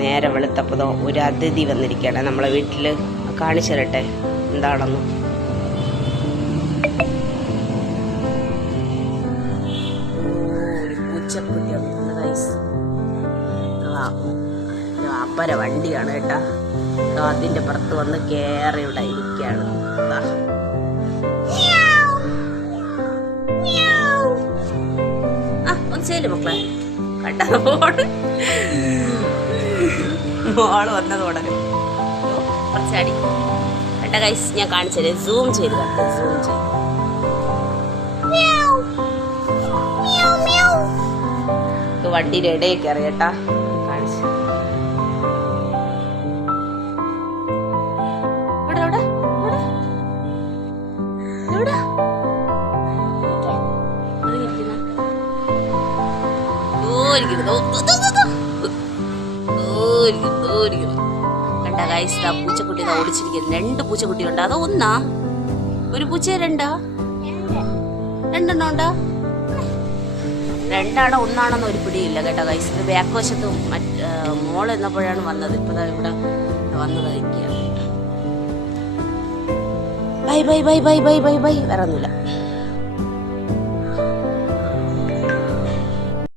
നേരെ വെളുത്തപ്പതോ ഒരു അതിഥി വന്നിരിക്കുകയാണ് നമ്മളെ വീട്ടിൽ. കാണിച്ചു തരട്ടെ എന്താണെന്ന്. ഒരു പൂച്ചക്കുട്ടി വന്നിട്ടുണ്ട് ഗൈസ്. അപ്പര വണ്ടിയാണ് കേട്ടാ. അതിന്റെ പുറത്ത് വന്ന് കേറി ഇവിടെ ഇരിക്കുകയാണ്. ഒന്ന് ചെയ്യല് മക്കളെ. കണ്ട മോള് വന്നത് തുടരും കുറച്ചടി. കണ്ട ഗൈസ്, ഞാൻ കാണിച്ചത് സൂം ചെയ്ത് കണ്ടത്. സൂം ചെയ്ത് വണ്ടിയുടെ ഇടയിൽ കയറി കേട്ടാ. കാണിച്ചു കണ്ട ഗൈസ്, പൂച്ചക്കുട്ടി ഓടിച്ചിരിക്കുന്നു. 2 പൂച്ചക്കുട്ടിയുണ്ട്. അതോ ഒന്നാ? ഒരു പൂച്ച രണ്ടാ? 2 ഉണ്ടാ? 2ആണോ 1ആണെന്ന് ഒരു പിടിയില്ല കേട്ടോ ഗൈസ്. ഇത് ബാക്ക് വശത്തും മോൾ എന്നപ്പോഴാണ് വന്നത്. ഇപ്പൊ ഇവിടെ വന്നതായിരിക്കുകയാണ്. Bye bye bye bye bye bye bye. വേറെ ഒന്നുമില്ല.